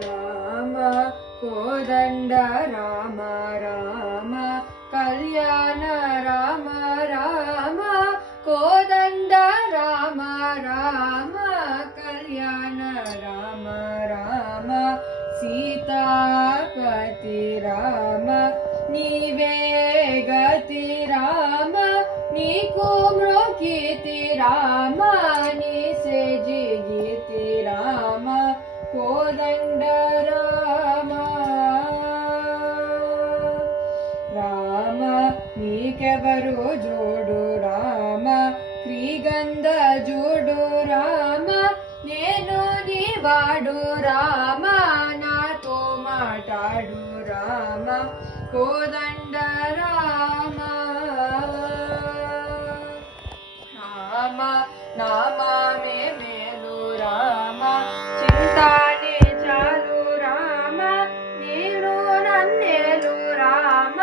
రామ కోదండ రామ రామ కళ్యాణ రామ రామ కోదండ రామ రామ కళ్యాణ రామ రామ సీతాపతి రామ నీవే గతి రామ నీకు మ్రోకితి రామ నీ సే జిగితి రామ కోదండ రామ రామ నీకెవరు జోడు రామ క్రీగంధ జోడు రామ నేను నీవాడు రామ నాతో మాటాడు రామ కోదండ రామ రామ నామామే మేలు రామ చింతానే చాలు రామ నేను నన్నేలు రామ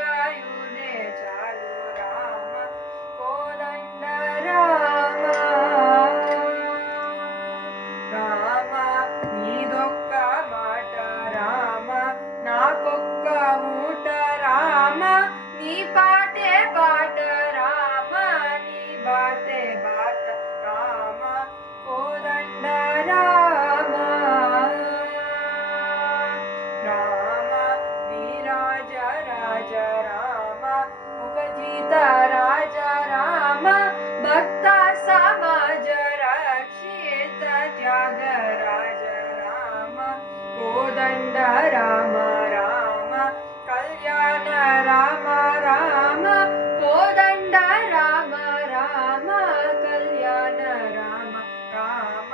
రాయునే చాలు రామ కోదండ రామ రామ నీదొక్క మాట రామ నాకొక్క మూట రామ నీ పాటే బాట రామ నీ బాటే బాట రామ కోదండ రామ రామ వీరాజ రాజ రామ ముఖజిత రాజ రామ భక్త సమాజ రక్షిత త్యాగ రాజ రామ కోదండ రామ రామ కళ్యాణ రామ రామ కోదండ రామ రామ కళ్యాణ రామ రామ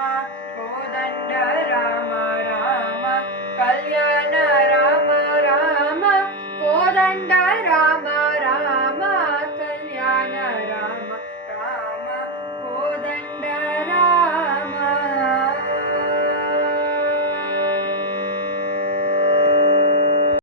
కోదండ రామ రామ కళ్యాణ రామ రామ కోదండ